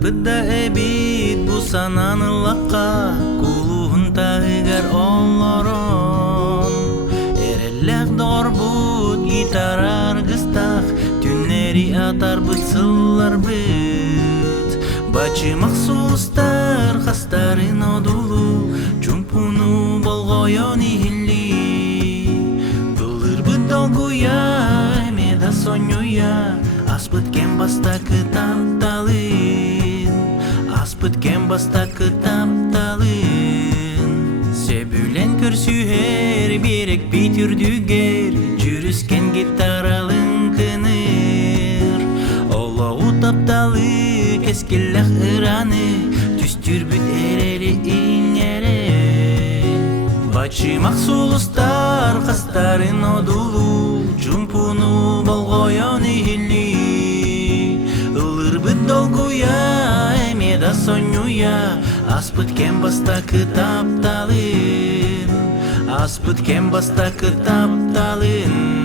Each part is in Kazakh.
Быда эбит бу сананылакка кулуhun тагар олорон эреллек дорбут гитарар гыстак түннери атар быт сыллар быт бачы махсустар хастарын одулу чумпуну болгойон ихилли былыр быт долгуя эмеда сонюя аспыт кем баста кытапталын аспыт кем баста кытапталын себүлен көрсүхер берек битүрдүгер жүрүскен гитаралын кыныр олоу тапталы кескиллах ыраны түстүрбүт эрери иңере бачы максулустар хастарын одулу чумпуну болгойон ихилли ылырбыт долгуя эмеда сонюя аспыт кем баста кытапталын аспыт кем баста кытапталын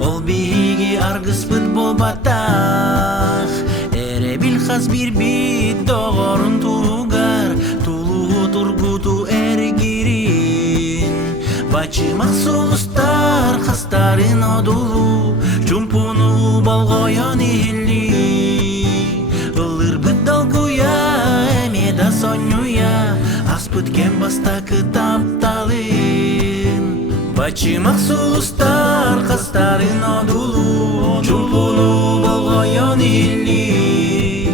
Ол биги аргыспыт болбатах эре билхас бир бит догорун тугар тулуу тургуту эргирин бачы максулустар хастарын одулу чумпуну болгойон ихилли ылырбыт долгуя эмеда сонюя аспыт кем баста кытапталын бачы максулустар хастарын одулу чумпуну болгойон ихилли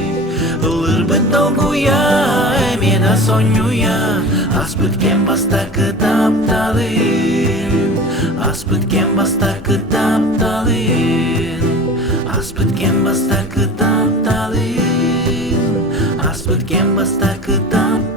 ылырбыт долгуя эмеда сонюя аспыт кем баста кытапталын аспыт кем баста кытапталын аспыт кем баста кытапталын аспыт кем баста кытапталын